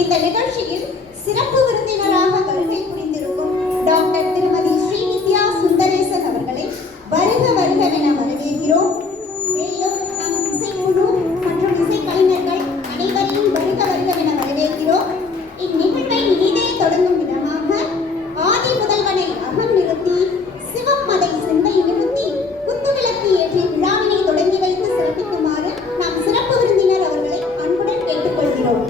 இந்த நிகழ்ச்சியில் சிறப்பு விருந்தினராக வருகை புரிந்திருக்கும் டாக்டர் திருமதி ஸ்ரீநித்யா சுந்தரேசன் அவர்களை வருக வருகவென வரவேற்கிறோம். மேலும் நம் இசைக்குழு மற்றும் இசைக்கலைஞர்கள் அனைவரையும் வருக வருகவென வரவேற்கிறோம். இந்நிகழ்வை இனிதே தொடங்கும் விதமாக ஆதி முதல்வனை அகம் நிறுத்தி சிவம் அதை சிந்தை நிறுத்தி குத்துவிளக்கு ஏற்றி விழாவினை தொடங்கி வைத்து சிறப்பிக்குமாறு நாம் சிறப்பு விருந்தினர் அவர்களை அன்புடன் கேட்டுக்கொள்கிறோம்.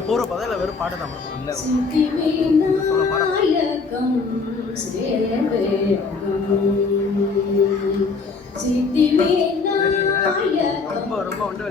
இல்லை பூர்வ பதம் இல்லை வெறும் பாட்டு தான் இல்லை ரொம்ப ரொம்ப உண்டு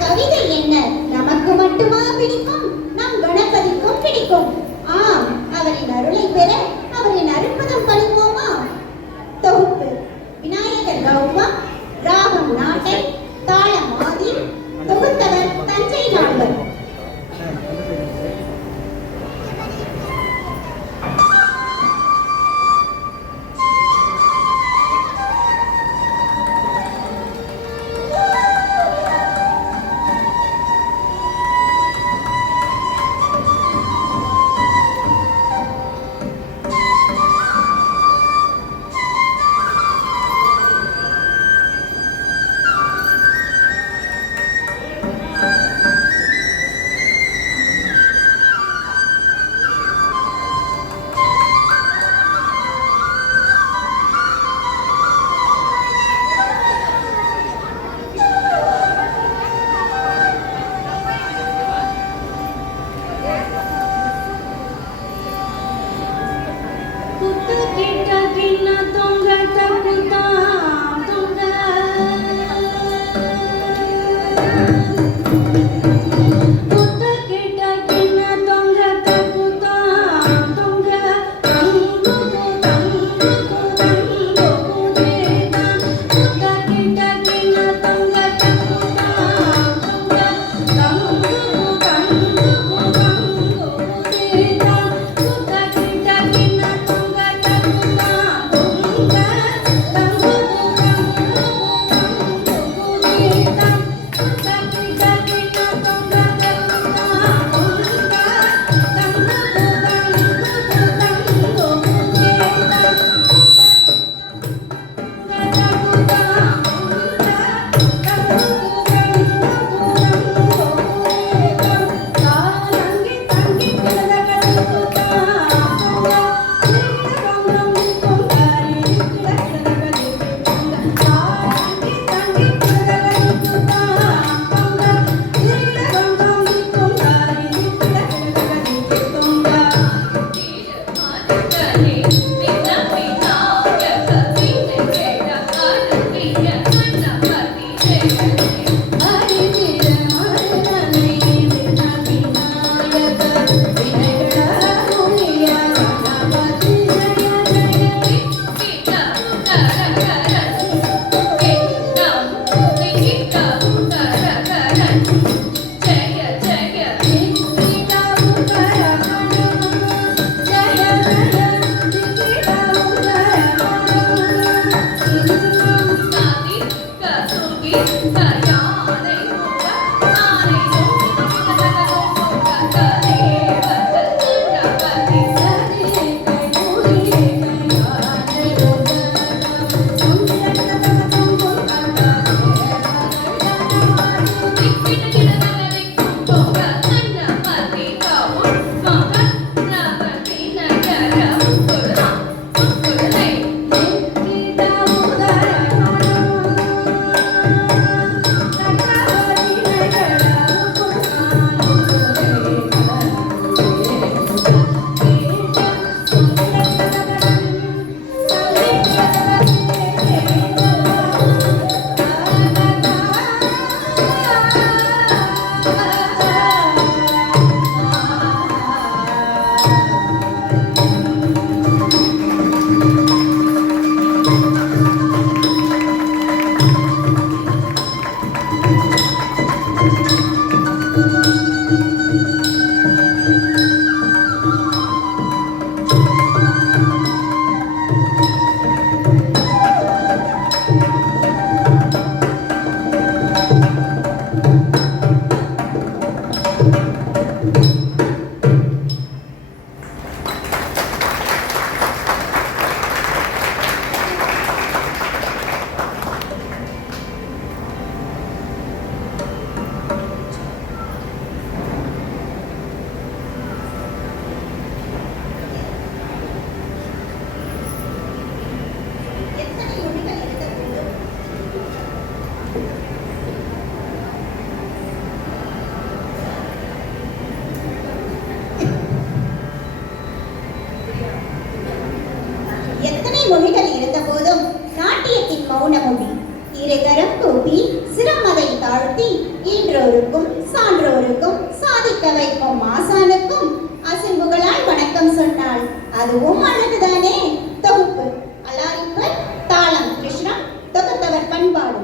கவிதை என்ன நமக்கு மட்டுமா பிடிக்கும்? நம் கணபதிக்கும் பிடிக்கும். ஆம், அவரின் அருளை பெற அவரின் அற்புதம் படிப்போமா? தொகுப்பு: விநாயகர் கௌரவம், ராகம் நாட்டை, தாளம் ஆதி, தொகுத்தவர் பெரியோருக்கும் சான்றோருக்கும் சாதிக்க வைக்கும் ஆசானுக்கும் அசைவுகளால் வணக்கம் சொன்னால் அதுவும் அழகுதானே. தொகுப்பு அலாய்ப்பு தாளம் கிருஷ்ணா, தொகுத்தவர் பண்பாடு.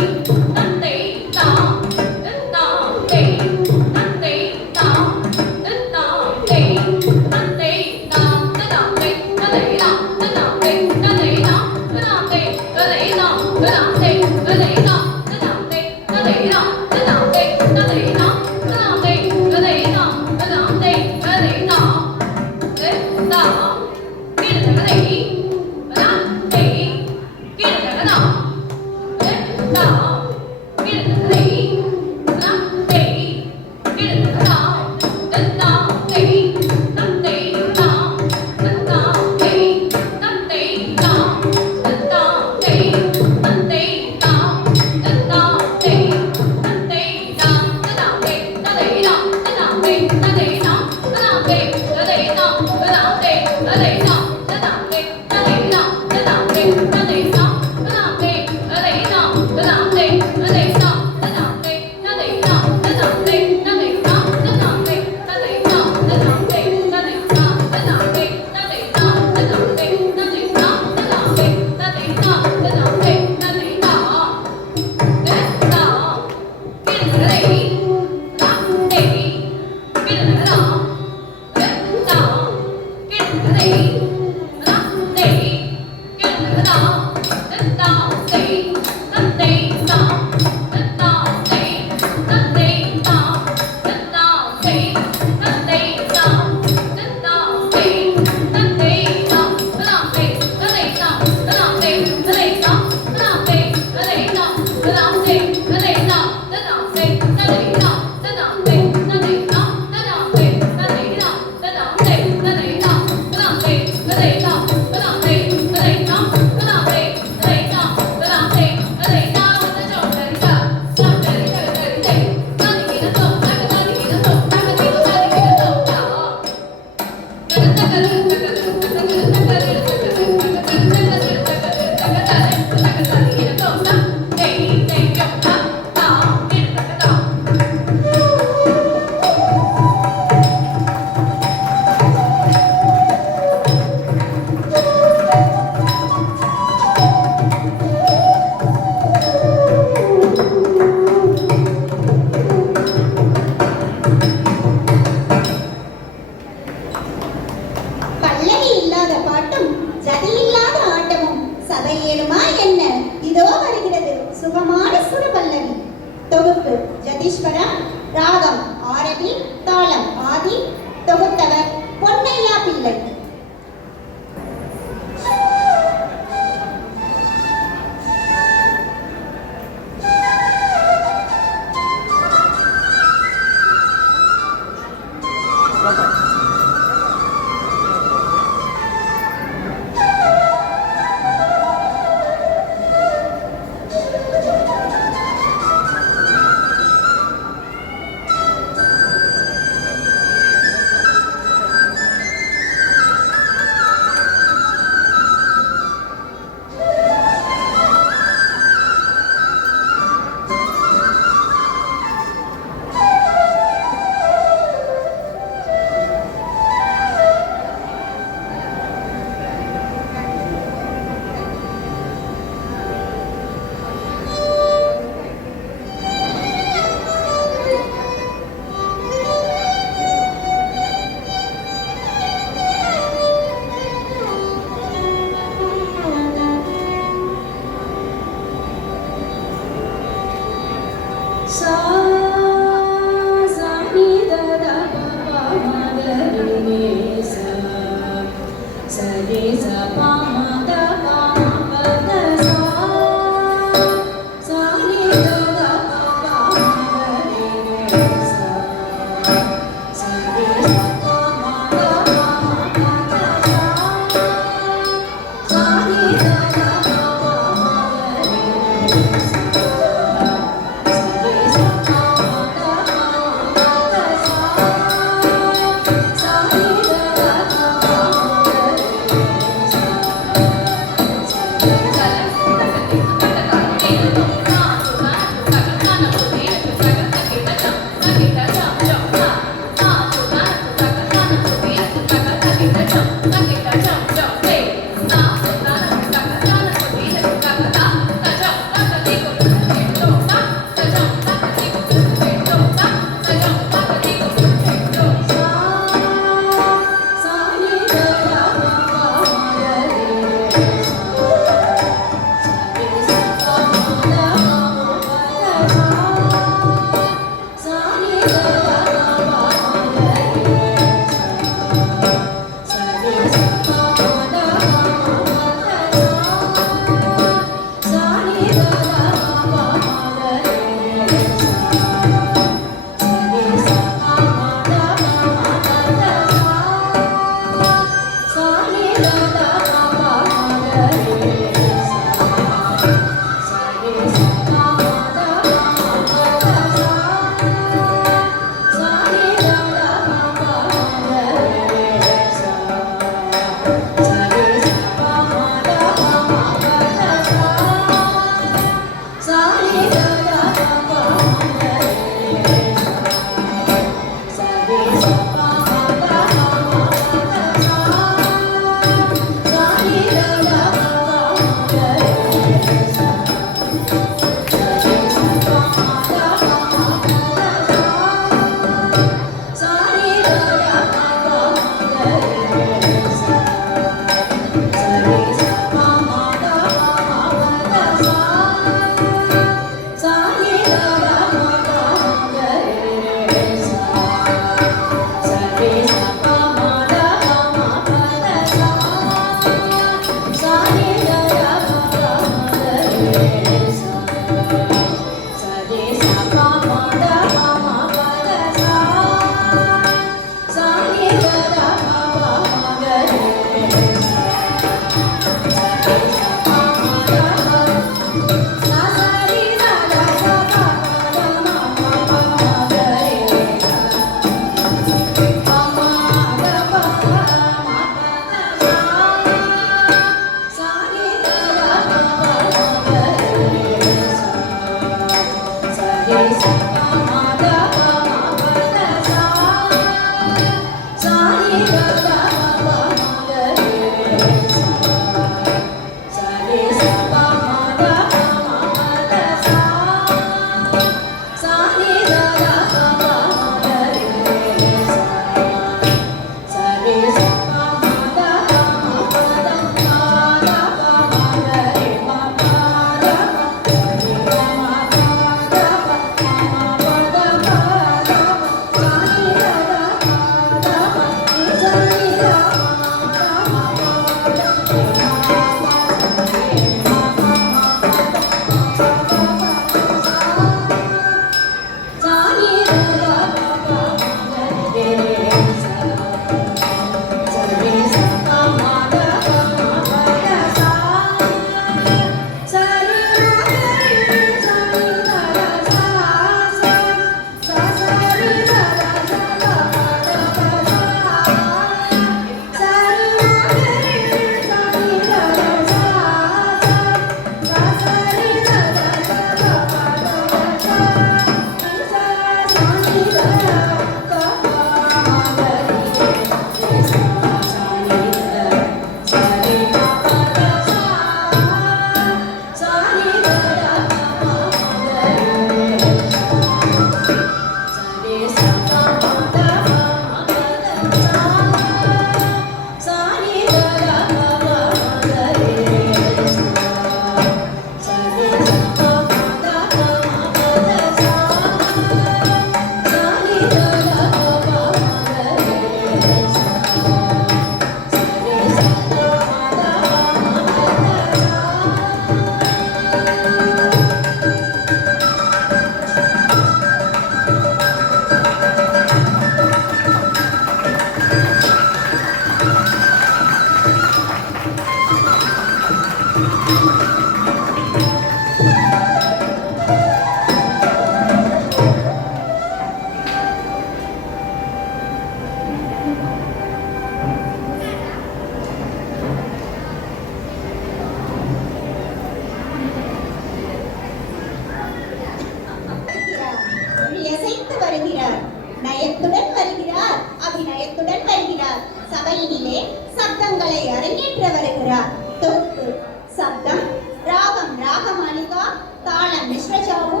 தாளம் மிஸ்ர ஜாபு,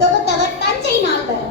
தொகுத்தவர் தஞ்சை நால்வர்.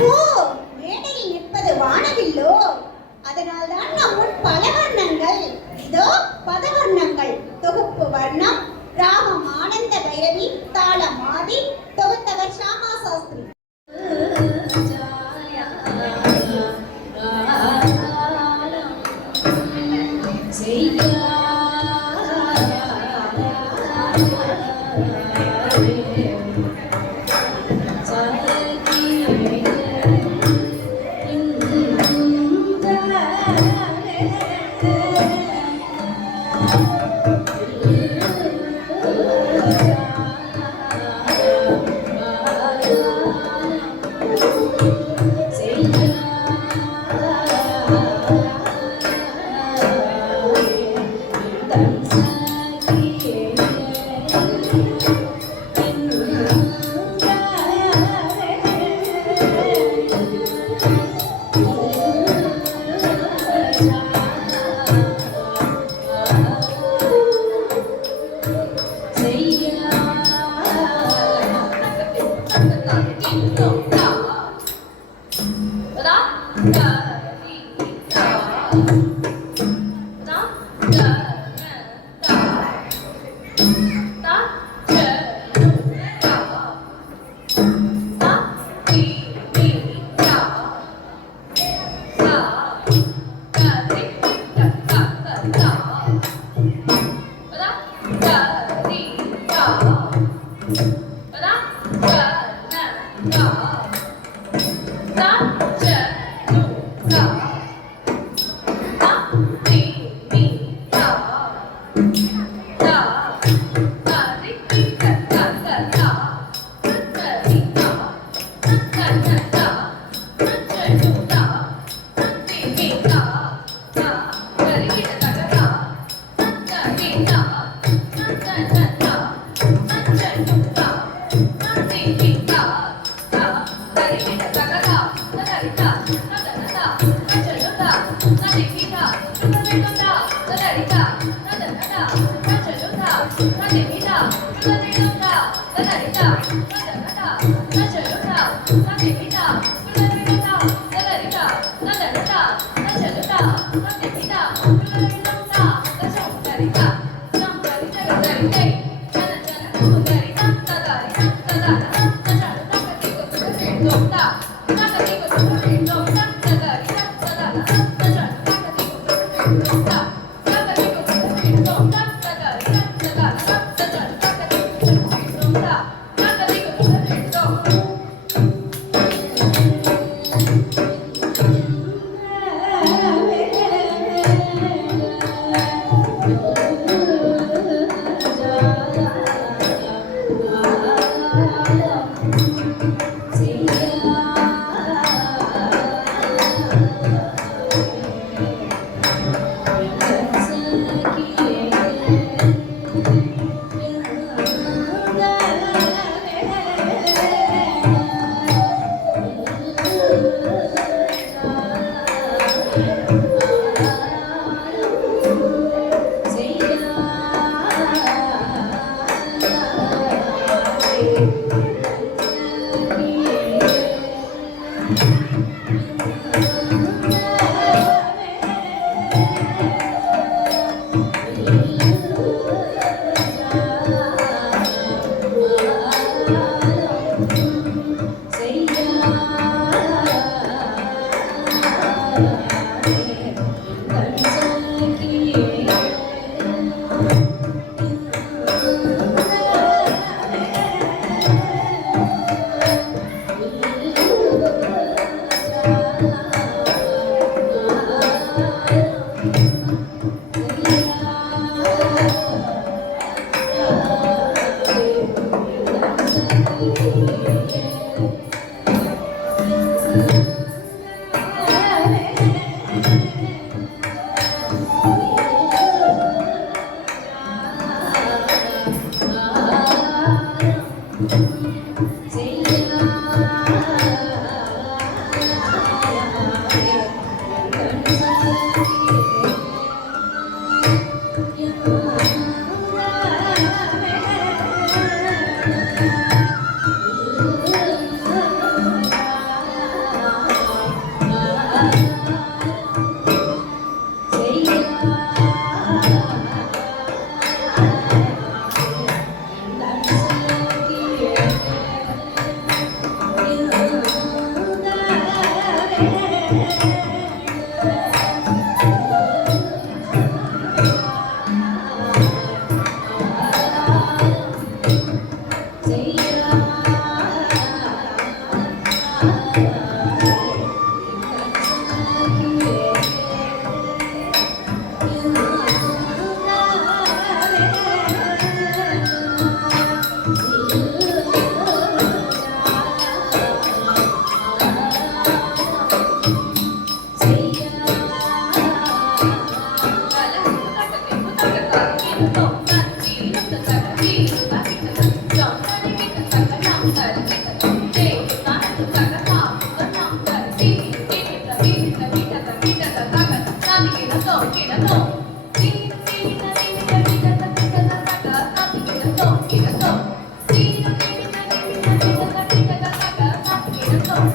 ஓ, மேடையில் நிற்பது வானவில்லோ? அதனால்தான் நம் முன் பல வர்ணங்கள். இதோ பதவர்ணங்கள். தொகுப்பு வர்ணம், ராகம் ஆனந்த பைரவி, தாளம் ஆதி, தொகுத்தவர் ஷாமா சாஸ்திரி.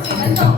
Thank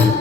you.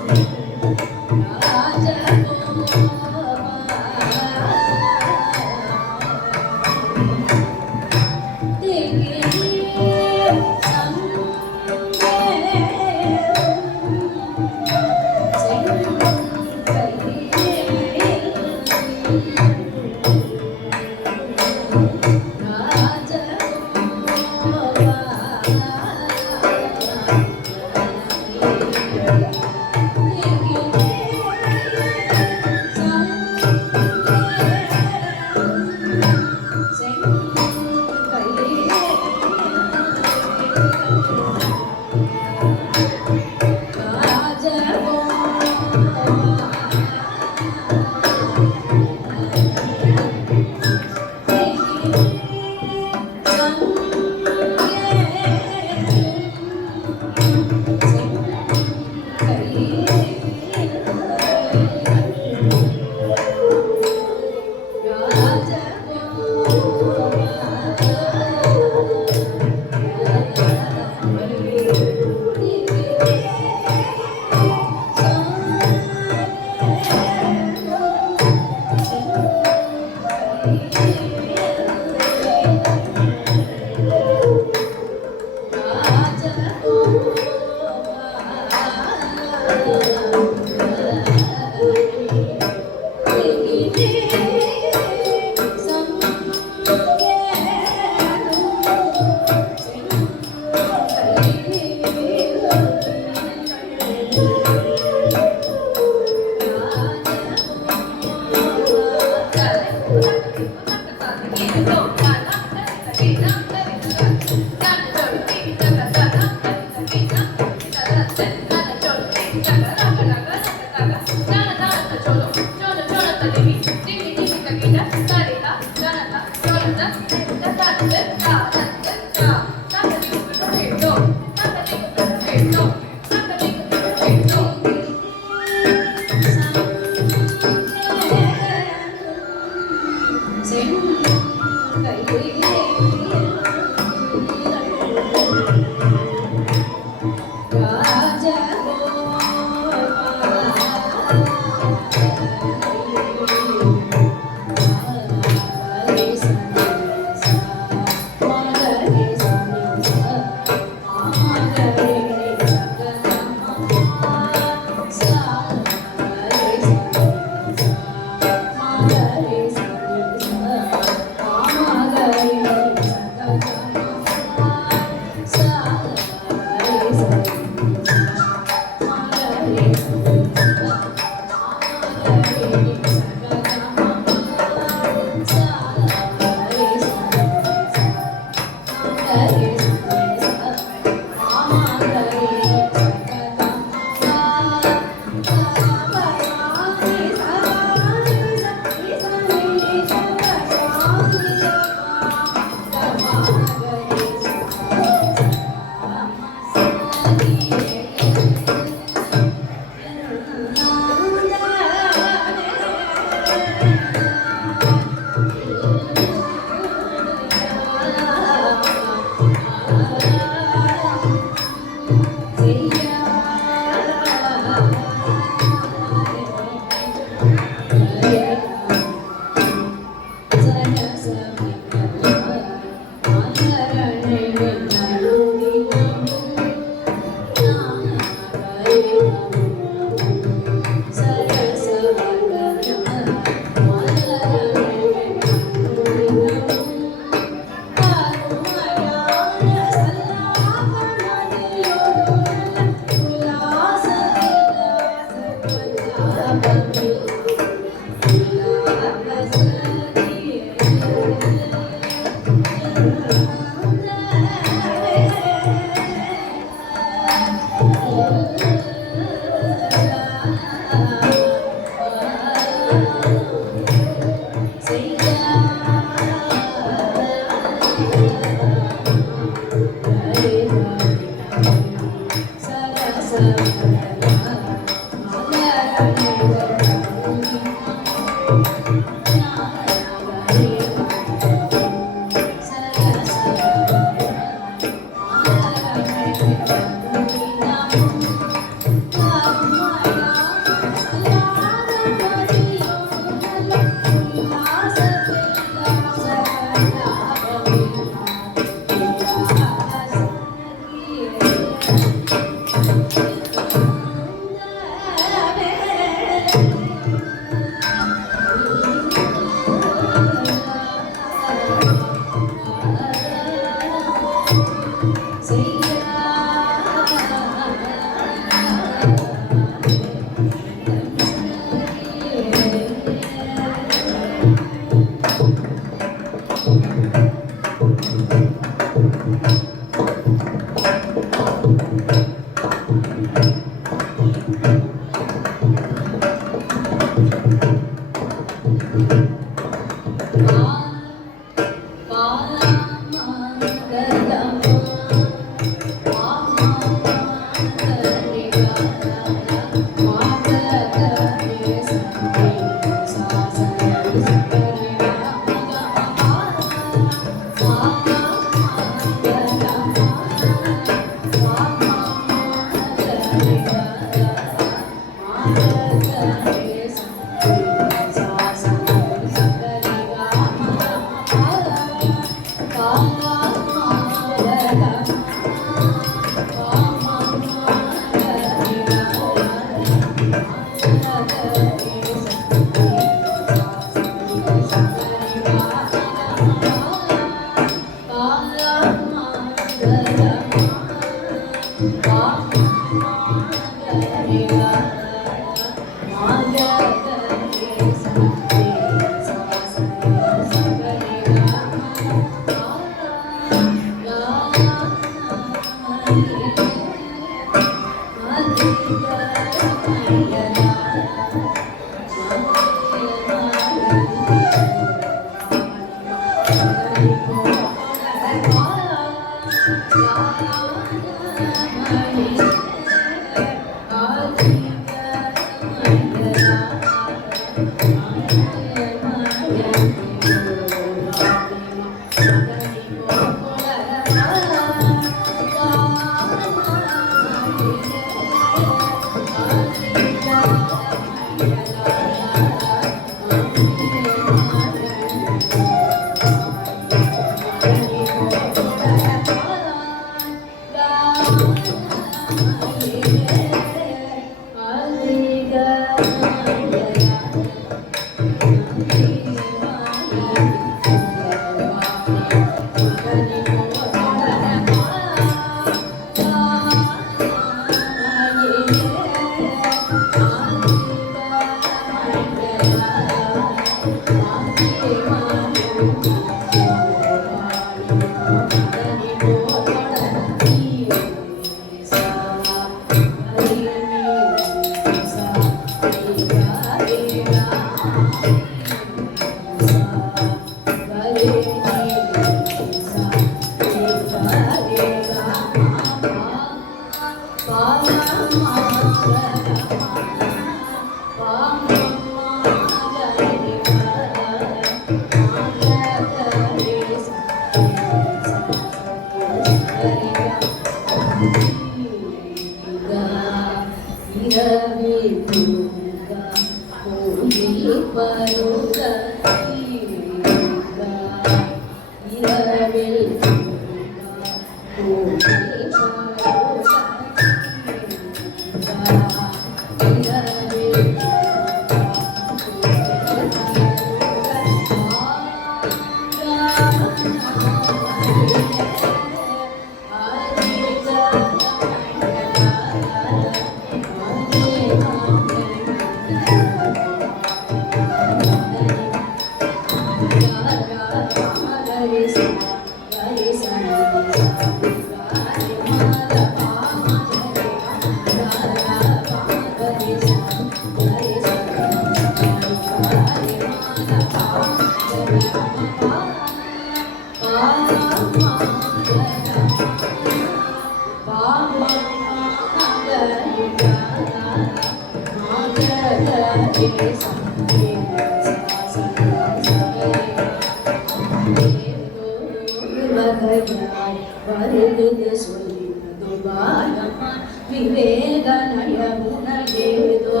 வகையாய் வருது சொல்லினது பாயம்மா விவேக நயமுனேதோ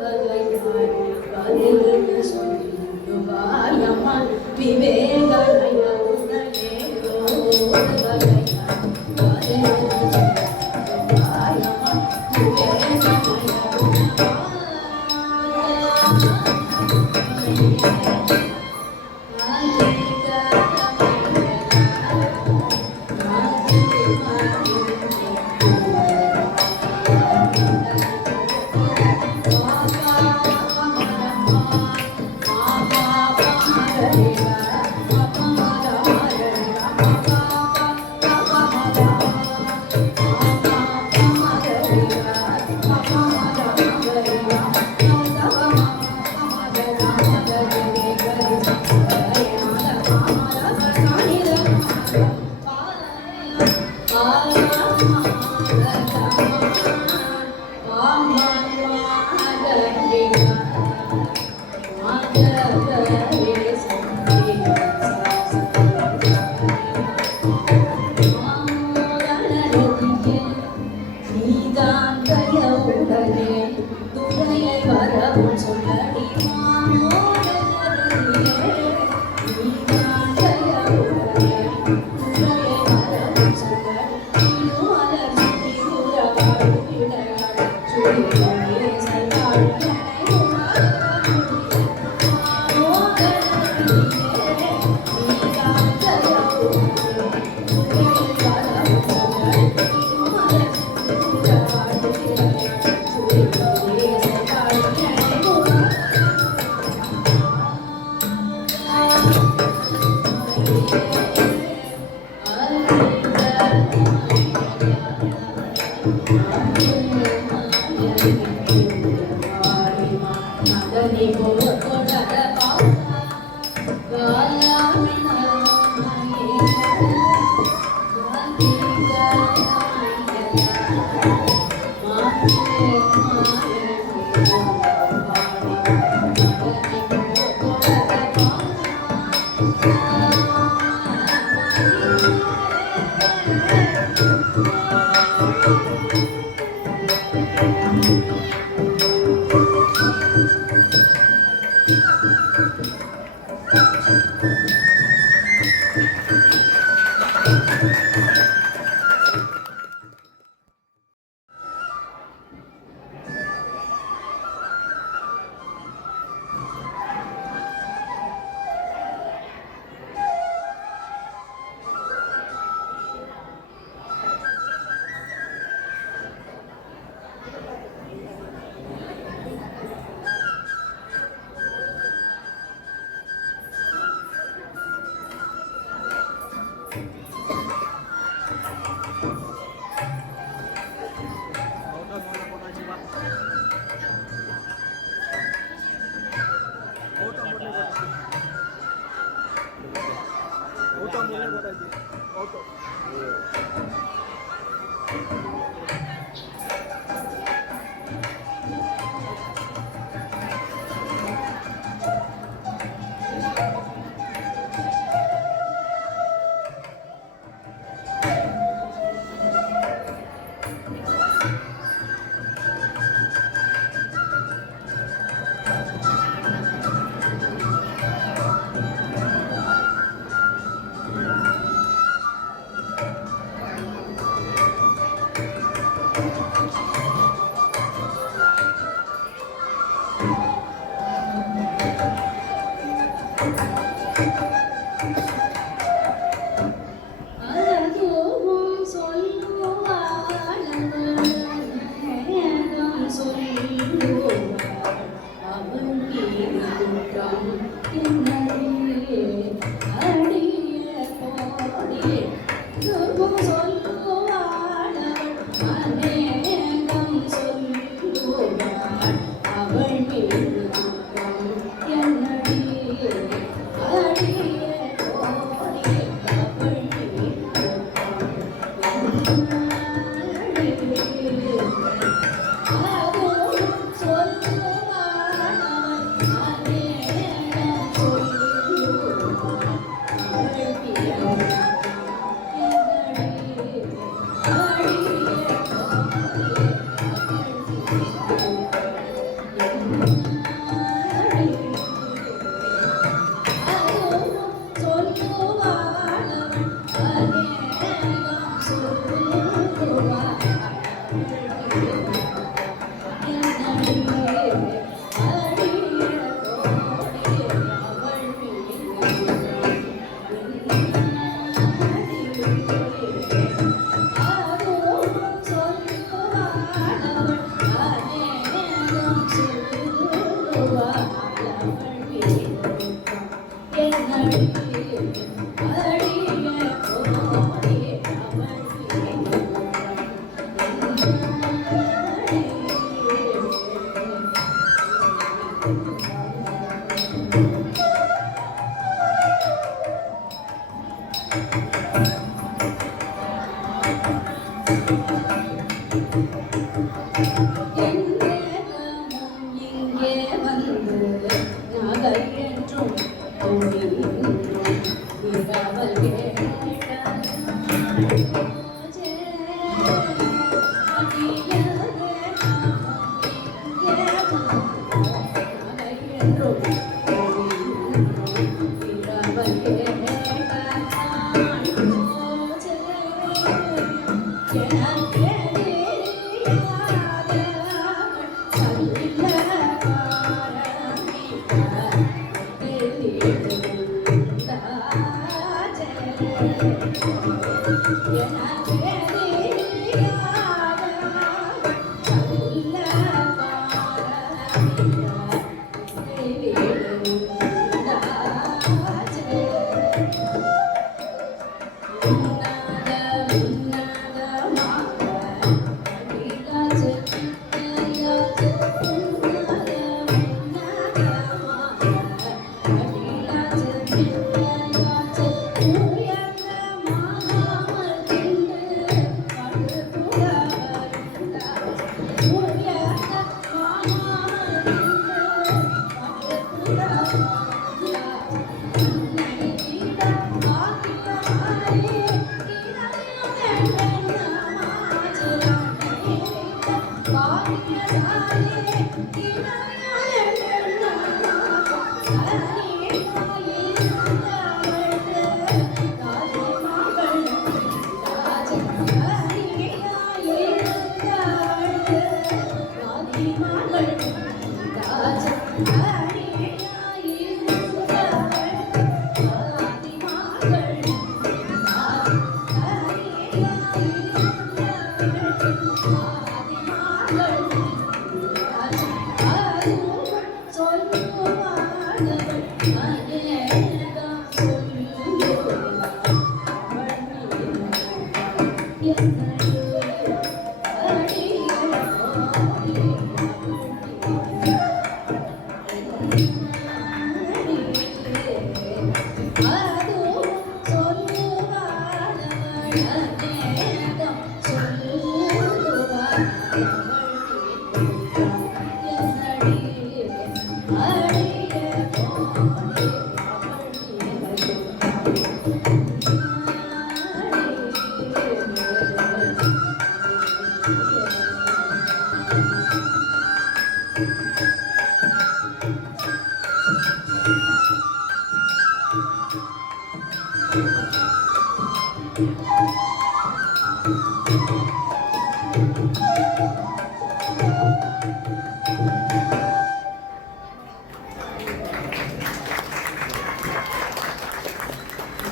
வகையாய் வருது சொல்லினது பாயம்மா விவேக நயமுனேதோ வகையாய் வருது சொல்லினது பாயம்மா விவேக இங்கே வந்து நகை என்றும் தோழி இரவல்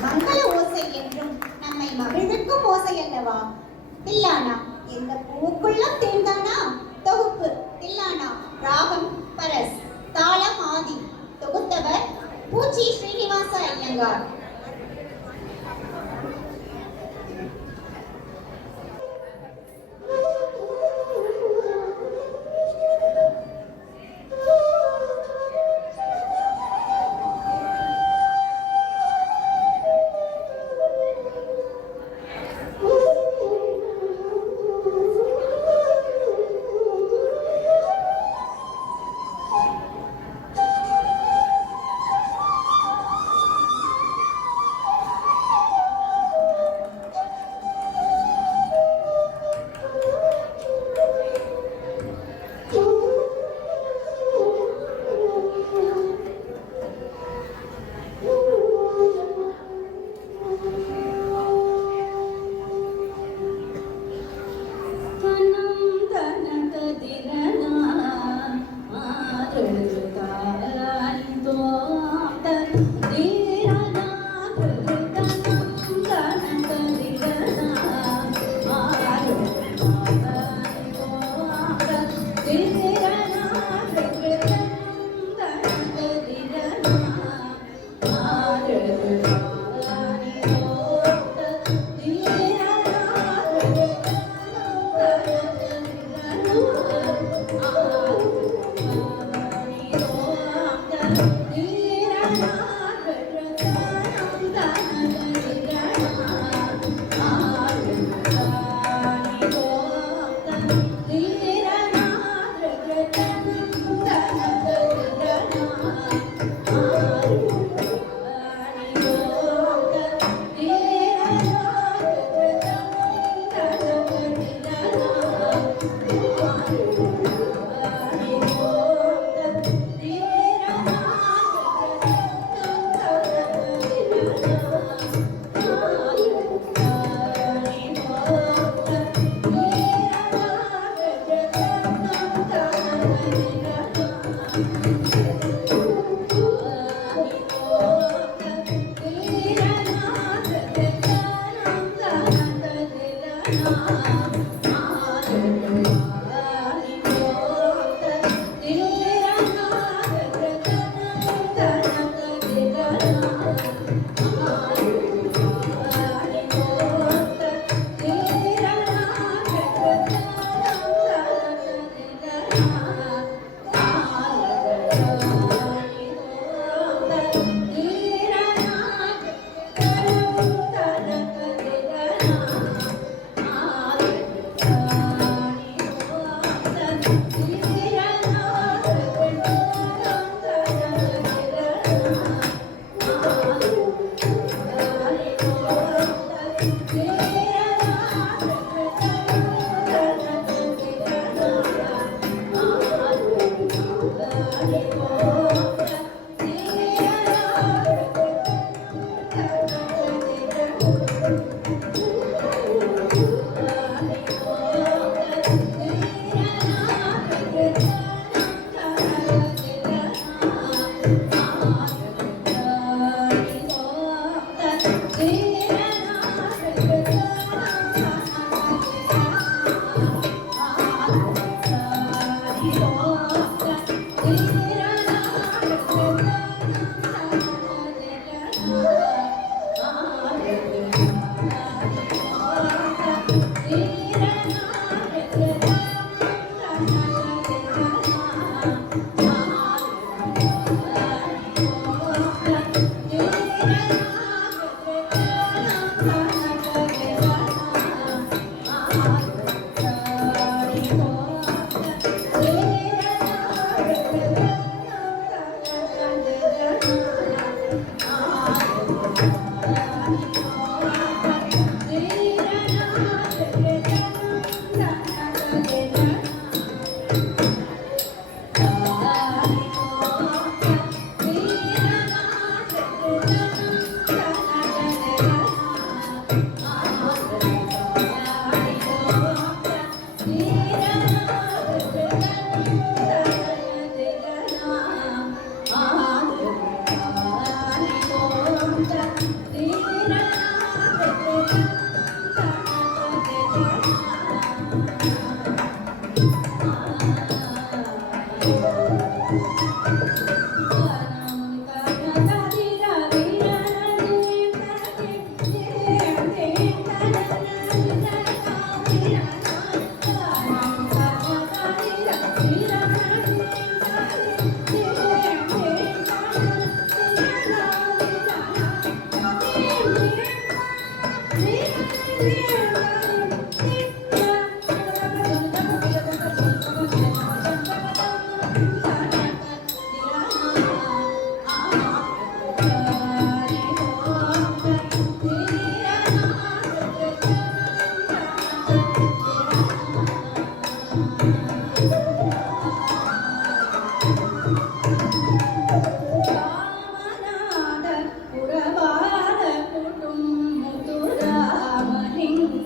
மங்கள ஓசை என்றும் நம்மை மகிழ்விக்கும் ஓசை அல்லவா? தில்லானா எந்த பூவுக்குள்ளும் தேர்ந்தானா? தொகுப்பு தில்லானா, ராகம் பரஸ், தாளம் ஆதி. தொகுத்தவர் பூச்சி ஸ்ரீனிவாச ஐயங்கார். ராமநாத புரபால குடும் முத்துராமலிங்க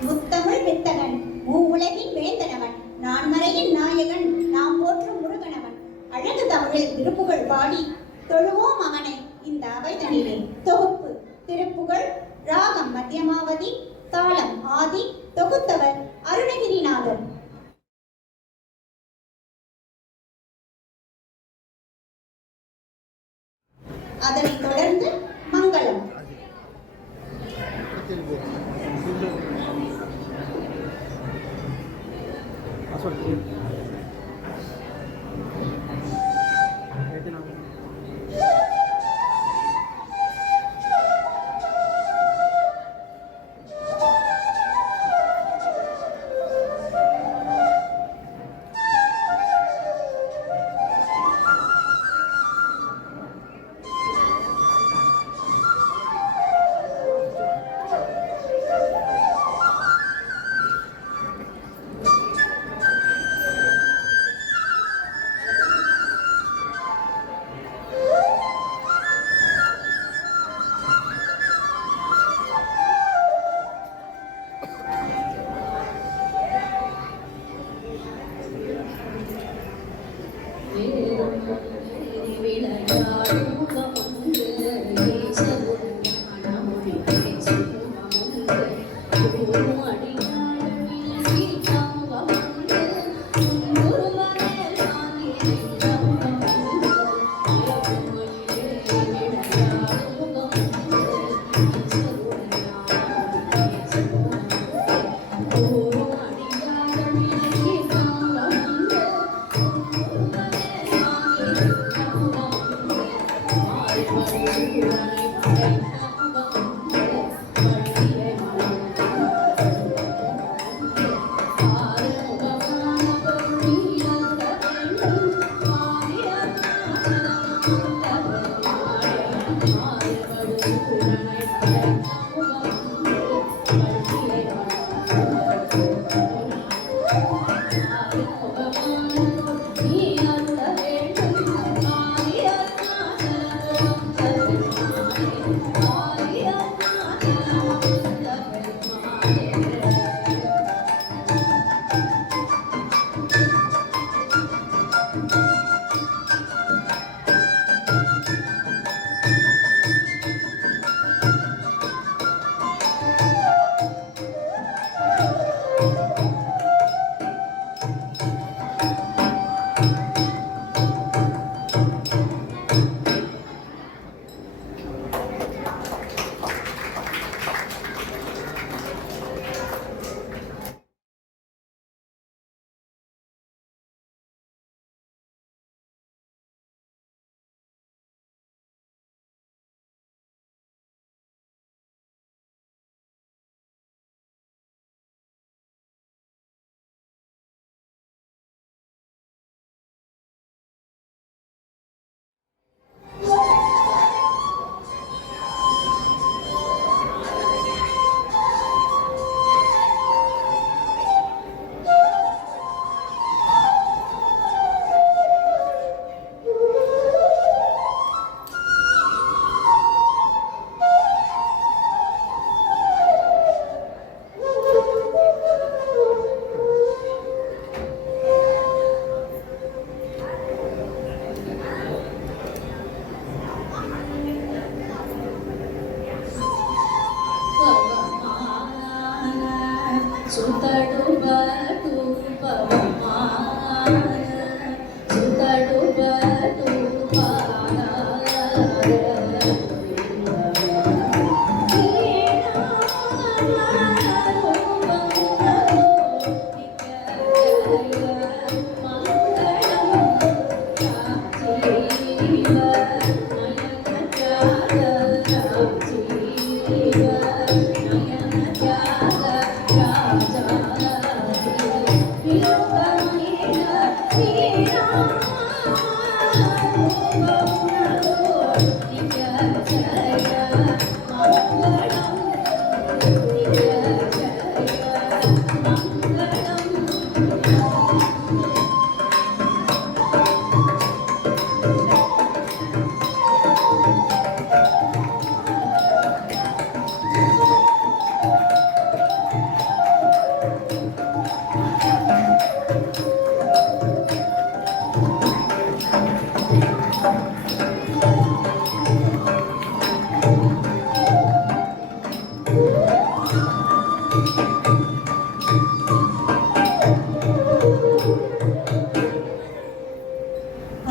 முத்தமிழ் வித்தகன் மூவுலகின் வேந்தனவன் நான்மறையின் நாயகன் நாம் போற்றும் முருகனவன் அழகு தமிழில் திருப்புகழ் பாடி தொழுவோம் அவனை இந்த அவைதனிலே. தொகுப்பு திருப்புகழ், ராகம் மத்தியமாவதி, தாளம் ஆதி, தொகுத்தவர் அருணகிரிநாதர். அதனைத் தொடர்ந்து மங்களம்.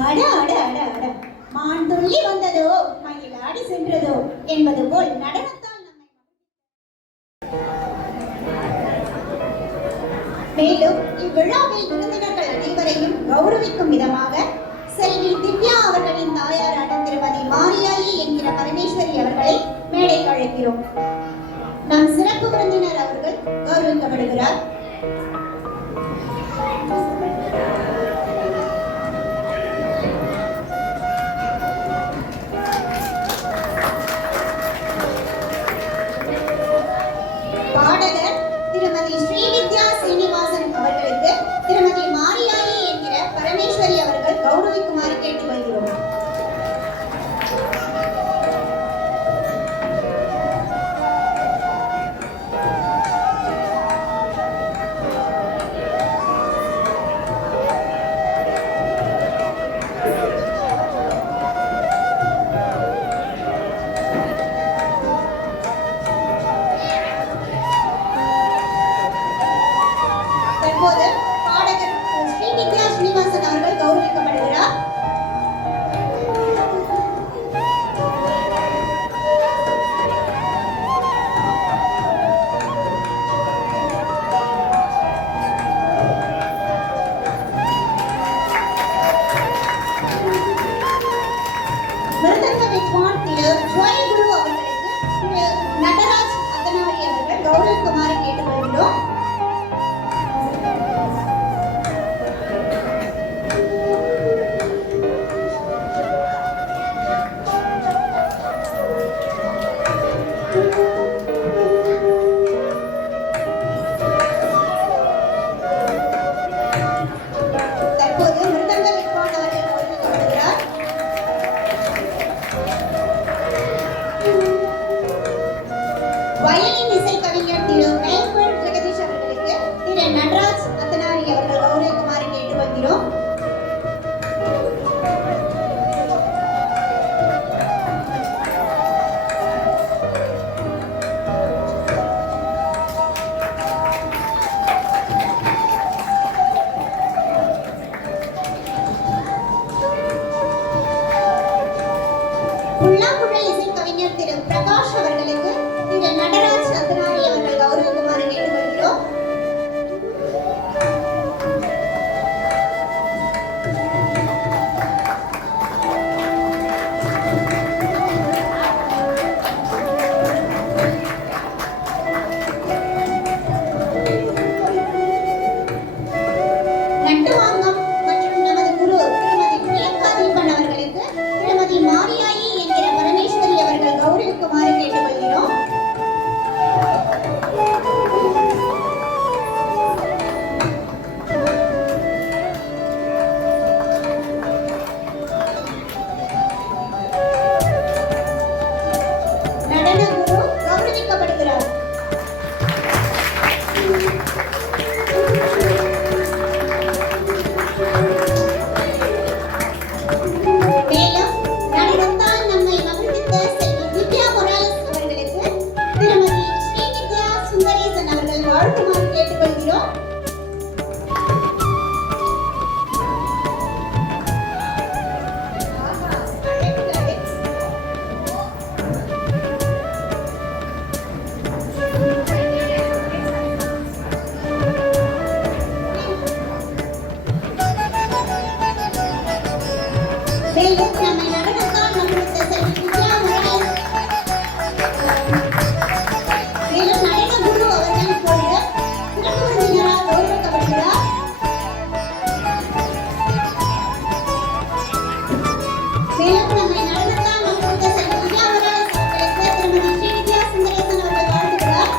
அட அட அட அட மான் துள்ளி வந்ததோ மயில் ஆடி சென்றதோ என்பது போல் நடனத்தால் நம்மை மேலும் இவ்விழாவில் விருந்தினர்கள் அனைவரையும் கௌரவிக்கும் விதமாக செல்வி திவ்யா அவர்களின் தாயாரான திருமதி மாரியாயி என்கிற பரமேஸ்வரி அவர்களை மேடைக்கு அழைக்கிறோம். நம் சிறப்பு விருந்தினர் அவர்கள் கௌரவிக்கப்படுகிறார். பாடகர் திருமதி ஸ்ரீவித்யா சீனிவாசன் அவர்களுக்கு திருமதி மாரியாயி என்கிற பரமேஸ்வரி அவர்கள் கௌரவிக்குமாறு கேட்டுக்கொள்கிறோம். தற்போது பாடகர் ஸ்ரீவித்யா ஸ்ரீனிவாசன் அவர்கள் கௌரவிக்கப்படுகிறார். மிருதங்க வித்வான் திரு ஜோய் குரு அவர்களுக்கு திரு நடராஜ் அத்தனாவரி அவர்கள் கௌரவிக்குமாறு கேட்டுக்கொள்கிறோம். கேட்டுக்கொள்கிறோம். மேலும் நம்மை நடனத்தால் நம்மளுக்கு செல்வி வித்யா அவர்கள் மேலும் நடன குரு அவர்கள் இப்பொழுது சிறப்பு விருந்தினரால் கௌரவிக்கப்படுகிறார். மேலும் நம்மை நடனத்தால் நம்மளுக்கு செல்வி வித்யா அவர்களுக்கு திருமதி ஸ்ரீநித்யா சுந்தரேசன் அவர்கள் வாழ்த்துகிறார்.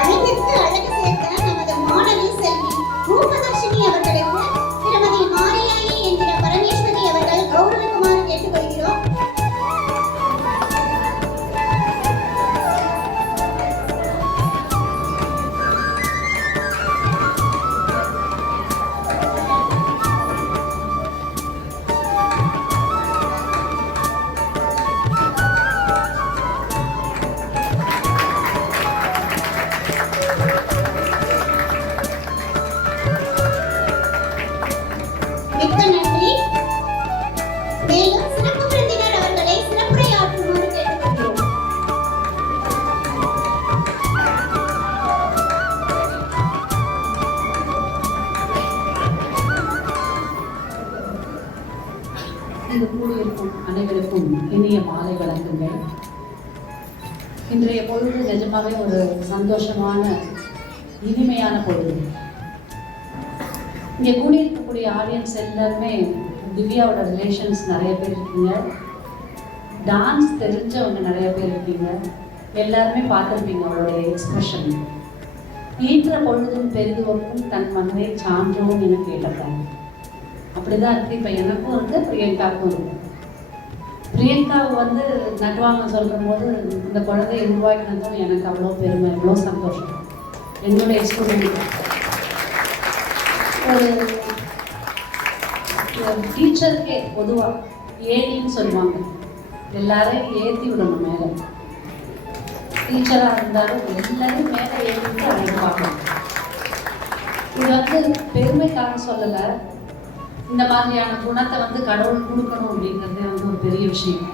அழகிற்கு அழகு சேர்த்த நமது மாணவி செல்வி ரூபதர்ஷினி அவர்களுக்கு திருமதி மாரியாயி என்கிற பரமேஸ்வரி அவர்கள் கௌரவிக்குமாறு கேட்டுக்கொள்கிறோம். மிக்க நன்றி. மேலும் சிறப்பு விருந்தினர் அவர்களை சிறப்புரையாற்றுமாறு கேட்டுக்கொள்கிறோம். இங்கு கூடியிருக்கும் அனைவருக்கும் இனிய மாலை வணக்கங்கள். இன்றைய பொழுது நிஜமாவே ஒரு சந்தோஷமான இனிமையான பொழுது. இங்கே கூடியிருக்கக்கூடிய ஆடியன்ஸ் எல்லாருமே திவ்யாவோட ரிலேஷன்ஸ் நிறைய பேர் இருக்கீங்க, டான்ஸ் தெரிஞ்சவங்க நிறைய பேர் இருக்கீங்க. எல்லாருமே பார்த்துருப்பீங்க அவளுடைய எக்ஸ்பிரஷன். ஈன்ற பொழுதும் பெரிதுவர்க்கும் தன் மகனை சான்றோம் என கேட்டிருக்காங்க. அப்படிதான் இருக்கு. இப்போ எனக்கும் இருக்கு, பிரியங்காவுக்கும் இருக்கு. பிரியங்காவை வந்து நடுவாங்க சொல்கிற போது இந்த குழந்தையை உருவாக்கினதும் எனக்கு அவ்வளோ பெருமை, எவ்வளோ சந்தோஷம். என்னுடைய ஸ்டூடெண்ட் ஒரு டீச்சருக்கே பொதுவாக ஏடின்னு சொல்லுவாங்க, எல்லாரையும் ஏற்றி விடணும் மேலே. டீச்சராக இருந்தாலும் எல்லாரும் மேலே ஏற்றிட்டு அழைப்பாங்க. இது வந்து பெருமைக்காக சொல்லலை, இந்த மாதிரியான குணத்தை வந்து கடவுள் கொடுக்கணும் அப்படிங்கிறதே வந்து ஒரு பெரிய விஷயம்.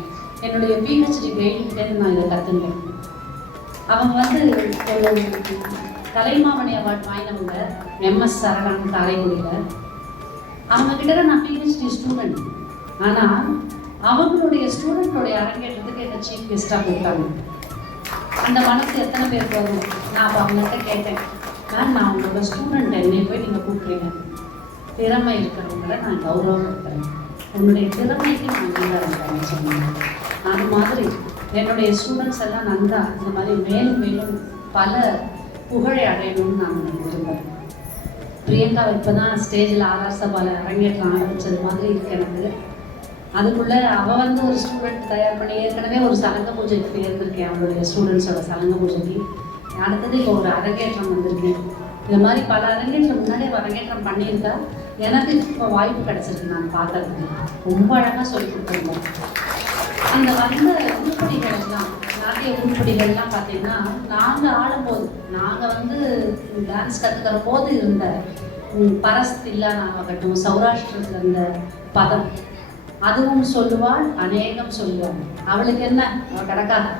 என்னுடைய பிஹெச்டி கைட்லேருந்து நான் இதை கற்றுந்தேன். அவங்க வந்து ஒரு கலைமாமணி அவார்ட் வாங்கினவங்க, எம்எஸ் சரவணன் காரைக்குடியில். அவங்கக்கிட்ட நான் பிஹெச்டி ஸ்டூடெண்ட். ஆனால் அவங்களுடைய ஸ்டூடெண்ட்டோடைய அரங்கேற்றத்துக்கு என்னை சீஃப் கெஸ்ட்டாக கொடுத்தாங்க. அந்த மனசு எத்தனை பேருக்கு வரும்? நான் அப்போ அவங்கள்ட்ட கேட்டேன், மேம் நான் உங்களோட ஸ்டூடெண்ட், என்னை போய் நீங்கள் கூப்பிட்றீங்க, திறமை இருக்கிறவங்களை நான் கௌரவப்படுத்துகிறேன், உன்னுடைய திறமைக்கு நான் அங்கீகாரம் சொன்னேன். அது மாதிரி என்னுடைய ஸ்டூடெண்ட்ஸ் எல்லாம் நன்றா இந்த மாதிரி மேலும் மேலும் பல புகழை அடையணும்னு நான் விரும்புகிறேன். பிரியங்கா இப்போ தான் ஸ்டேஜில் ஆர்ஆர் சபாவில் அரங்கேற்றம் ஆரம்பித்தது மாதிரி இருக்கு எனக்கு. அதுக்குள்ளே அவள் வந்து ஒரு ஸ்டூடெண்ட் தயார் பண்ணி ஏற்கனவே ஒரு சலங்க பூஜைக்கு போயிருந்திருக்கேன், அவளுடைய ஸ்டூடெண்ட்ஸோட சலங்க பூஜைக்கு. அடுத்தது இப்போ ஒரு அரங்கேற்றம் வந்திருக்கேன். இந்த மாதிரி பல அரங்கேற்றம் முன்னாடியே அரங்கேற்றம் பண்ணியிருக்கா. எனக்கு இப்போ வாய்ப்பு கிடச்சிருக்கு நான் பார்க்கறதுக்கு. ரொம்ப அழகாக சொல்லி கொடுத்துருந்தோம். அந்த வந்த உருப்படிகள்லாம், நாட்டிய உருப்படிகள்லாம் பார்த்தீங்கன்னா, நாங்கள் ஆடும்போது, நாங்கள் வந்து டான்ஸ் கற்றுக்கிற போது இருந்த பரஸ்தில்லானாகட்டும், சௌராஷ்டிரத்தில் இருந்த பதம், அதுவும் சொல்லுவாள், அநேகம் சொல்லுவாள். அவளுக்கு என்ன, அவள் கிடக்காது,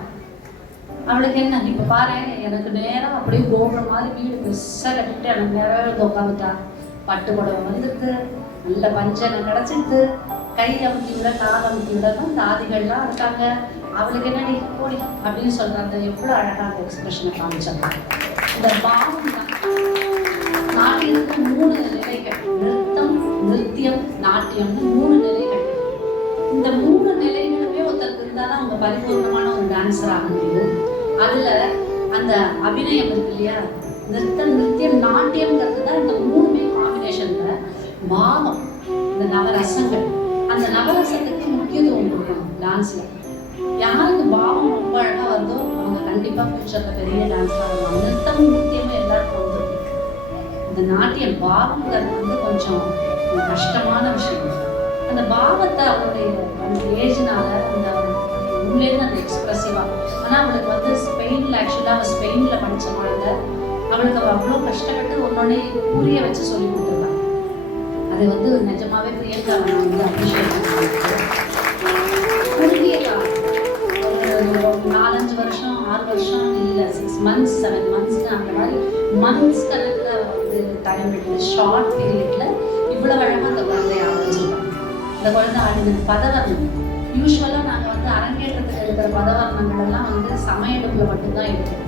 அவளுக்கு என்ன. இப்போ பாரு, எனக்கு நேரம் அப்படியே கோபுரம் மாதிரி வீடு பெருசாக கட்டிட்டு எனக்கு நேரம் உட்காந்துட்டா. பட்டு புடவை வந்துருக்கு, நல்ல பஞ்சனை கிடச்சிட்டு, கை அமுத்தி விட கால் அமுத்தி விடணும், தாதிகள்லாம் இருக்காங்க. அவளுக்கு என்ன நீ போடி அப்படின்னு சொல்கிறாங்க. எவ்வளோ அழகான எக்ஸ்பிரஷனை காமிச்சாங்க. இந்த பாவம் தான் நாட்டியத்துக்கு 3 நிலைகள், நிறுத்தம், நிருத்தியம், நாட்டியம்னு 3 நிலைகள். இந்த 3 நிலைகளுமே ஒருத்தருக்கு இருந்தால் தான் அவங்க பரிபூர்ணமான ஒரு டான்ஸர் ஆக முடியும். அதில் அந்த அபிநயம் இருக்கு இல்லையா, நிறுத்தம், நிருத்தியம், நாட்டியம்ங்கிறது தான் இந்த 3மே காம்பினேஷனில் பாவம், இந்த நவரசங்கள். அந்த நவரசத்துக்கு முக்கியத்துவம் கொடுக்கணும் டான்ஸில். யாருக்கு பாவம் ரொம்ப அழகாக வருதோ அவங்க கண்டிப்பாக ஃபியூச்சரில் பெரிய டான்ஸாக வருவாங்க. நிறுத்தமும் நிருத்தியமும் எல்லாருக்கும் வந்துடும். இந்த நாட்டிய பாவங்கிறது வந்து கொஞ்சம் கஷ்டமான விஷயம். அந்த பாவத்தை அவளுடைய அந்த ஏஜ்னால அந்த உள்ளேருந்து அந்த எக்ஸ்பிரசிவாக, ஆனால் அவளுக்கு வந்து ஸ்பெயினில் ஆக்சுவலாக அவள் ஸ்பெயினில் படித்த குழந்தை, அவளுக்கு அவள் அவ்வளோ கஷ்டப்பட்டு ஒன்னொன்னே புரிய வச்சு சொல்லி கொடுத்துருக்காங்க. அது வந்து நிஜமாவே பிரியங்கா வந்து அப்ரிஷியேட் பண்ணிருக்கு. குறுகிய காலம் ஒரு 4-5 வருஷம் 6 வருஷம் இல்லை 6 months 7 months அந்த மாதிரி மந்த்ஸ் கணக்கில் வந்து டைம் எடுத்து ஷார்ட் பீரியடில் இவ்வளோ அழகாக அந்த குழந்தைய ஆரம்பிச்சிருக்காங்க. அந்த குழந்தை ஆடினது பதவர்ணம். யூஸ்வலாக நாங்கள் வந்து அரங்கேற்றத்தில் இருக்கிற பதவர்ணங்கள் எல்லாம் வந்து சமையலுக்குள்ள மட்டும்தான் எடுக்கிறோம்.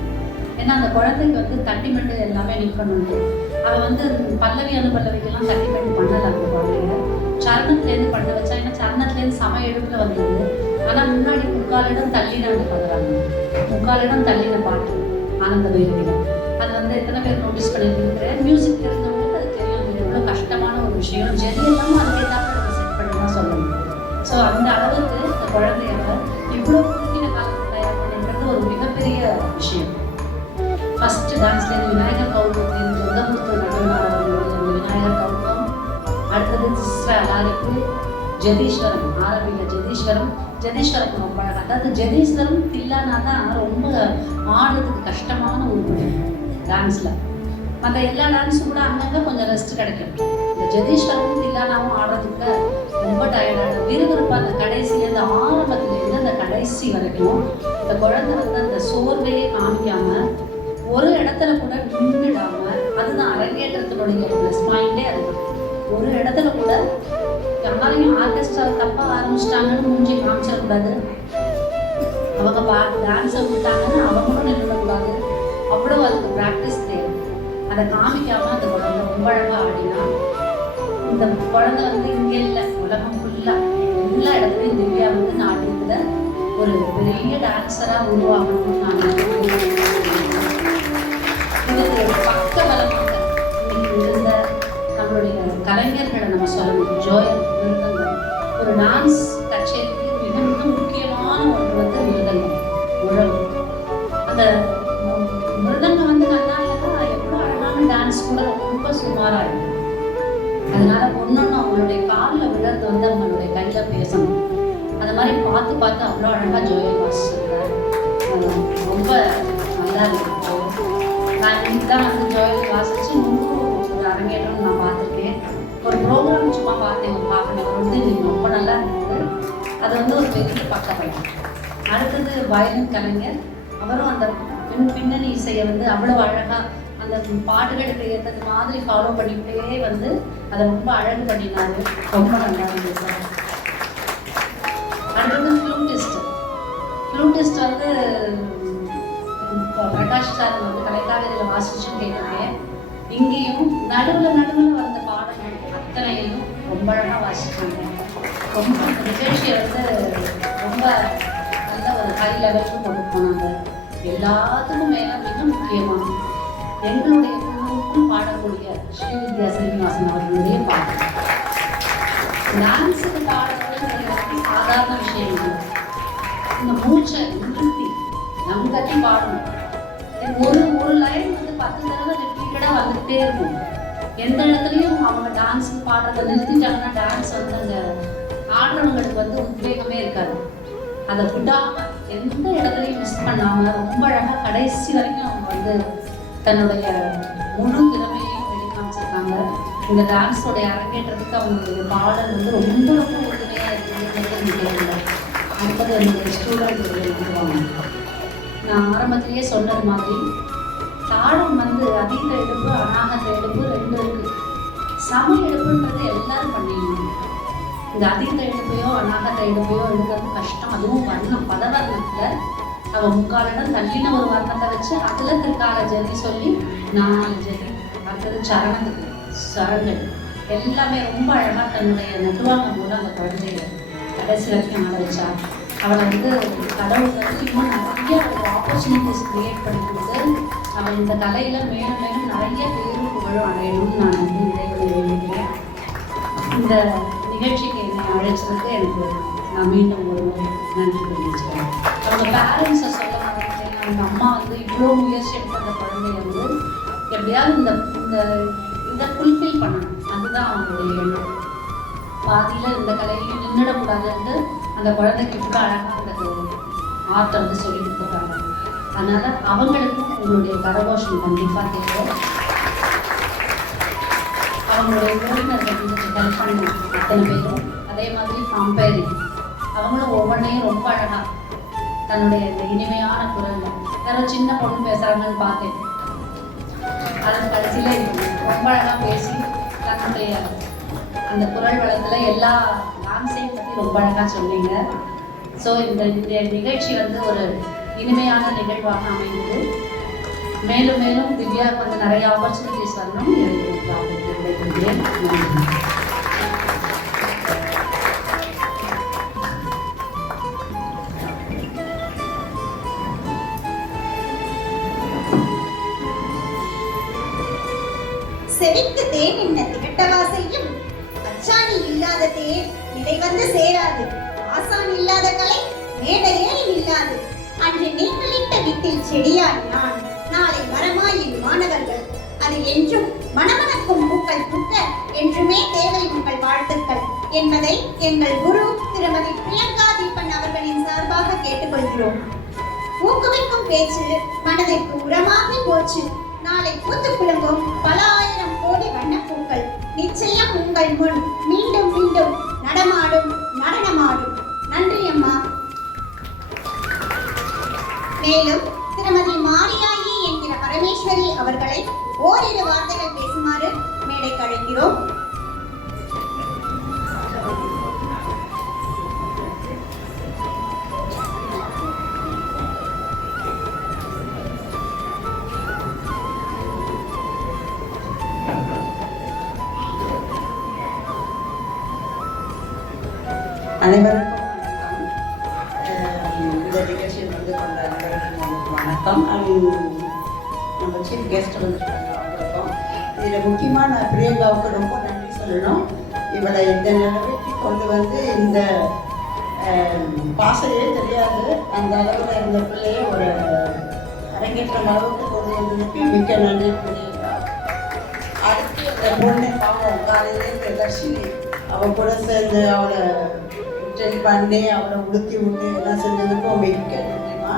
ஏன்னா அந்த குழந்தைக்கு வந்து தட்டிமெட்டு எல்லாமே நிற்கணும்னு அவள் வந்து பல்லவி அனுபல்லவிக்கெல்லாம் தட்டிமெட்டு பண்ணலை. அந்த குழந்தைய சரணத்துலேருந்து பண்ண வச்சா, ஏன்னா சரணத்துலேருந்து சம எடுப்பில் வந்தது. ஆனால் முன்னாடி 3/4 இடம் தள்ளின அந்த பதவர்ணம், 3/4 இடம் தள்ளின பாட்டு ஆனந்த பைரவியில். அது வந்து எத்தனை பேர் நோட்டீஸ் பண்ணிட்டு மியூசிக் இருந்தவங்களுக்கு அது தெரியும். இது எவ்வளோ கஷ்டமான ஒரு விஷயம். ஜெரி எல்லாமே அதுக்கேற்றாமல் நம்ம செட் பண்ணி தான் சொல்லணும். ஸோ அந்த அளவுக்கு இந்த குழந்தையோட இவ்வளோ குறுகின காலத்தில் தயார் பண்ணிக்கிறது ஒரு மிகப்பெரிய விஷயம். ஃபர்ஸ்ட் டான்ஸ்லேருந்து விநாயகர் கௌதத்துலேருந்து தொந்தமுத்து நடுவனார் அவர்களுடைய அந்த விநாயகர் கௌதம், அடுத்தது சிஸ்டர் அலாரிப்பு, ஜதீஸ்வரம் ஆரம்பிக்க ஜதீஸ்வரம் ரொம்ப அழகாக. அதாவது ஜதீஸ்வரம் தில்லானா தான் ரொம்ப ஆடுறதுக்கு கஷ்டமான ஒரு டான்ஸில். மற்ற எல்லா டான்ஸும் கூட அங்கங்கே கொஞ்சம் ரெஸ்ட் கிடைக்கும். இந்த ஜதீஸ்வரமும் தில்லானாவும் ஆடுறதுக்கு ரொம்ப டயர்டாக விறுவிறுப்பாக அந்த கடைசியிலேருந்து ஆரம்பத்துலேருந்து அந்த கடைசி வரைக்கும் இந்த குழந்தை வந்து அந்த சோர்வையே காமிக்காமல் ஒரு இடத்துல கூட நின்றுடாம, அதுதான் அரங்கேற்றத்தினுடைய ப்ளஸ் பாயிண்டே. அது ஒரு இடத்துல கூட யாரையும் ஆர்கெஸ்ட்ரா தப்பாக ஆரம்பிச்சிட்டாங்கன்னு மூஞ்சி காமிச்சிடக்கூடாது. அவங்க டான்ஸை விட்டாங்கன்னு அவங்களும் நின்றுடக்கூடாது. அவ்வளோ அதுக்கு ப்ராக்டிஸ் தேவை. அதை காமிக்காமல் அந்த குழந்தை ரொம்ப அழகாக ஆடினா, இந்த குழந்தை வந்து இங்கே இல்லை, உலகம் ஃபுல்லாக எல்லா இடத்துலையும் திவ்யா வந்து நாட்டியத்தில் ஒரு பெரிய டான்ஸராக உருவாகணும்னு நான் நினைக்கிறேன். பக்க பலமாக இன்னைக்கு இருந்த நம்மளுடைய கலைஞர்களை நம்ம சொல்லணும். ஜோயல் மிருதங்கம் ஒரு டான்ஸ் கச்சேரிக்கு மிக மிக முக்கியமான ஒன்று வந்து மிருதங்கம் உழவு. அந்த மிருதங்கம் வந்து நல்லா இல்லைன்னா எவ்வளோ அழகான டான்ஸ் கூட ரொம்ப சுமாராக இருக்கும். அதனால ஒன்னொன்று அவங்களுடைய காலில் விழுறது வந்து அவங்களுடைய கையில் பேசணும். அந்த மாதிரி பார்த்து பார்த்து அவ்வளோ அழகாக ஜோயல் வாசிச்சிருக்காரு. ரொம்ப நல்லா இருக்கு. நான் இன்னைக்கு தான் வந்து ஜோயல் வாசிச்சு ஒரு அரங்கேற்றம் நான் பார்த்துருக்கேன். ஒரு ப்ரோக்ராம் சும்மா பார்த்தேன், ஒரு பார்க்கணும் வந்து ரொம்ப நல்லா இருந்தது. அது வந்து ஒரு பெரிய பக்கம். அடுத்தது வயலின் கலைஞர், அவரும் அந்த பின்னணி இசையை வந்து அவ்வளோ அழகாக அந்த பாட்டுகளுக்கு ஏற்றது மாதிரி ஃபாலோ பண்ணிக்கிட்டே வந்து அதை ரொம்ப அழகு பண்ணினாரு. ரொம்ப நல்லா இருந்தது சார். அடுத்தது ஃப்ளூட்டிஸ்ட் வந்து பிரகாஷ் சார் வந்து கலைக்காவிரியில் வாசிச்சும் கேட்டிருக்கேன். இங்கேயும் நடுவில் வந்த பாடங்கள் அத்தனையும் ரொம்ப அழகாக வாசிச்சாங்க. ரொம்ப நிகழ்ச்சியை வந்து ரொம்ப நல்ல ஒரு ஹை லெவலுக்கு கொண்டு போனாங்க. எல்லாத்துக்கும் மேலே மிக முக்கியமாக எங்களுடைய குழுவுக்கும் பாடக்கூடிய ஸ்ரீவித்யா சீனிவாசன் அவர்களுடைய பாட்டு. டான்ஸுக்கு பாடுறது சாதாரண விஷயம் இல்லை. இந்த மூச்சை நிறுத்தி நம் கட்டி பாடணும். ஒரு லைன் வந்து 10 தடவை ரிப்பீட்டடாக வந்துகிட்டே இருக்கும். எந்த இடத்துலையும் அவங்க டான்ஸுக்கு பாடுறதை நிறுத்திட்டாங்கன்னா டான்ஸ் வந்து அங்கே ஆடுறவங்களுக்கு வந்து உத்வேகமே இருக்காது. அதை விடாமல் எந்த இடத்துலையும் மிஸ் பண்ணாமல் ரொம்ப அழகாக கடைசி வரைக்கும் அவங்க வந்து தன்னுடைய முழு திறமையையும் வெளிக்காமிச்சிருக்காங்க. இந்த டான்ஸோடைய அரங்கேற்றத்துக்கு அவங்களுடைய பாடல் வந்து ரொம்ப ரொம்ப உறுதுணையாக இருக்குது. அடுத்தது என்னுடைய ஸ்டூடெண்ட் வந்துருவாங்க. நான் ஆரம்பத்திலேயே சொன்னது மாதிரி தாளம் வந்து அதீத எடுப்பு அநாகத எடுப்பு 2 இருக்குது. சம எடுப்புன்றது எல்லாரும் பண்ணிடணும். இந்த அதீத எடுப்பையோ அநாகத எடுப்பையோ எடுக்கிறது கஷ்டம். அதுவும் வர்ணம் பதவர்ணத்தில் அவள் 3/4 இடம் தள்ளின ஒரு வர்ணத்தை வச்சு அதில் திருக்கால ஜெரி சொல்லி 4 ஜெரி, அடுத்தது சரணத்துக்கு சரங்கள் எல்லாமே ரொம்ப அழகாக தன்னுடைய நெட்டுவாங்க மூலம் அந்த குழந்தைய கடைசி வரைக்கும் ஆட வச்சா. அவளை வந்து கடவுள் வந்து இன்னும் நிறைய ஒரு ஆப்பர்ச்சுனிட்டிஸ் கிரியேட் பண்ணி கொடுத்து அவள் இந்த கலையில் மேலும் மேலும் நிறைய பேரும் புகழும் அடையணும்னு நான் வந்து இடைவெளி வேண்டிக்கிறேன். இந்த நிகழ்ச்சிக்கு என்னை அழைச்சதுக்கு எனக்கு நான் மீண்டும் ஒரு நன்றி தெரிவிச்சுக்கிறேன். அவங்க பேரண்ட்ஸை சொல்ல மாட்டேன். அவங்க அம்மா வந்து இவ்வளோ முயற்சி எடுத்த அந்த குழந்தைய வந்து எப்படியாவது இந்த இதை ஃபுல்ஃபில் பண்ணணும். அதுதான் அவங்களுடைய எண்ணம். பாதியில் இந்த கலையிலையும் நின்றுடக்கூடாதுன்ட்டு அந்த குழந்தைக்கு இவ்வளோ அழகாக அந்த ஆர்ட்டை வந்து சொல்லி கொடுத்துருக்காங்க. அதனால் அவங்களுக்கும் உங்களுடைய கரகோஷம் கண்டிப்பாக தேவை. அவங்களுடைய உறவினர்கள் ஹெல்ப் பண்ணணும் அத்தனை பேரும். அதே மாதிரி கம்பேரிங் அவங்களும் ஒவ்வொன்றையும் ரொம்ப அழகாக தன்னுடைய இந்த இனிமையான குரலில் யாரோ சின்ன பொண்ணு பேசுகிறாங்கன்னு பார்த்தேன். அதன் கடைசியில் ரொம்ப அழகாக பேசி தன்னுடைய அந்த குரல் வளத்தில் எல்லா டான்ஸையும் பற்றி ரொம்ப அழகாக சொன்னீங்க. ஸோ இந்த நிகழ்ச்சி வந்து ஒரு இனிமையான நிகழ்வாக அமைந்தது. மேலும் மேலும் திவ்யாவுக்கு வந்து நிறைய ஆப்பர்ச்சுனிட்டிஸ் வரணும். செவிக்கு தேன் என்ன திகட்டவா செய்யும்? அச்சாணி இல்லாத தேன் நிலை வந்து சேராது. ஆசான் இல்லாத கலை மேடையே இல்லாது. அன்று நீங்களிட்ட வீட்டில் செடியாய் நான், நாளை மரமாய் மாணவர்கள். அது என்றும் மணமணக்கும் பூக்கள் பூக்க என்றுமே தேவை உங்கள் வாழ்த்துக்கள் என்பதை எங்கள் குரு திருமதி பிரியங்கா தீபன் அவர்களின் சார்பாக கேட்டுக்கொள்கிறோம். ஊக்குவிக்கும் பேச்சு மனதிற்கு உரமாகி போச்சு. நாளை பூத்து குலுங்கும் பல ஆயிரம் கோடி வண்ணப்பூக்கள் நிச்சயம் உங்கள் முன் மீண்டும் மீண்டும் நடமாடும் நடனமாடும். நன்றி அம்மா. மேலும் திருமதி மாரியாயி என்கிற பரமேஸ்வரி அவர்களை ஓரிரு வார்த்தைகள் பேசுமாறு மேடைக்கு அழைக்கிறோம். அனைவருக்கும் இந்த நிகழ்ச்சியில் வந்து கொண்ட அனைவருக்கும் வணக்கம். நம்ம சீஃப் கெஸ்ட் வந்துருக்காங்க, அவங்களுக்கும் இதில் முக்கியமாக நான் பிரியங்காவுக்கு ரொம்ப நன்றி சொல்லணும். இவளை இந்த நிலைமைக்கு கொண்டு வந்து இந்த பாசையே தெரியாது அந்த அளவில் இருந்த பிள்ளையை ஒரு அரங்கேற்றம் அளவுக்கு கொண்டு வந்ததுக்கு மிக்க நன்றி பிரியங்கா. அடுத்து அந்த பொண்ணை பாவம் காலையிலே இந்த தர்ஷினி அவள் கூட சேர்ந்து அவளை ட்ரெயின் பண்ணி அவளை உடுத்தி விட்டு எல்லாம் செஞ்சதுக்கும் மிக்க நன்றிமா.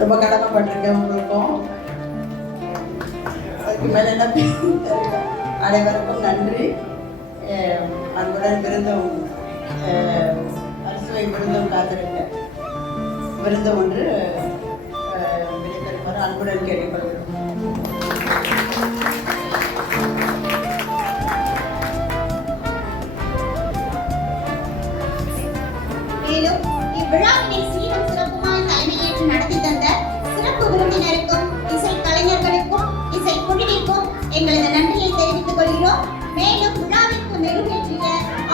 ரொம்ப கடமைப்பட்டிருக்கேன் உங்களுக்கும். அதுக்கு மேலே என்ன தெரியல. அனைவருக்கும் நன்றி. அன்புடன் விருந்தம் அரிசுவை விருந்தம் காத்திருக்க விருந்தம் ஒன்று விடைபெறுமாறு அன்புடன் கேட்டுக்கொள்கிறோம். மேலும் இவ்விழாவினை சீரும் சிறப்புமாய் தலைமையேற்று நடத்தி தந்த சிறப்பு விருந்தினருக்கும் இசை கலைஞர்களுக்கும் இசை குழுவிற்கும் எங்களது நன்றியை தெரிவித்துக் கொள்கிறோம். மேலும் விழாவிற்கு மெருகேற்றிய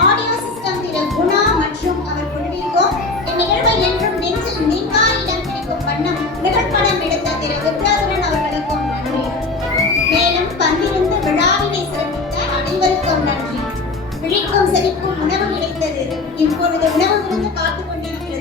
ஆடியோ சிஸ்டம் திரு குணா மற்றும் அவர் குழுவிற்கும் இந்நிகழ்வை என்றும் நெஞ்சில் நீங்கா இடம் பிடிக்கும் வண்ணம் நிகழ்படம் எடுத்த திரு வித்யாதரன் அவர்களுக்கும் நன்றி. மேலும் பங்கிருந்து விழாவினை சிறப்பித்த அனைவருக்கும் நன்றி. விழிக்கும் செவிக்கும் உணவு கிடைத்தது. இப்பொழுது உணவு கொடுத்து காத்துக் கொண்டிருக்கிறது.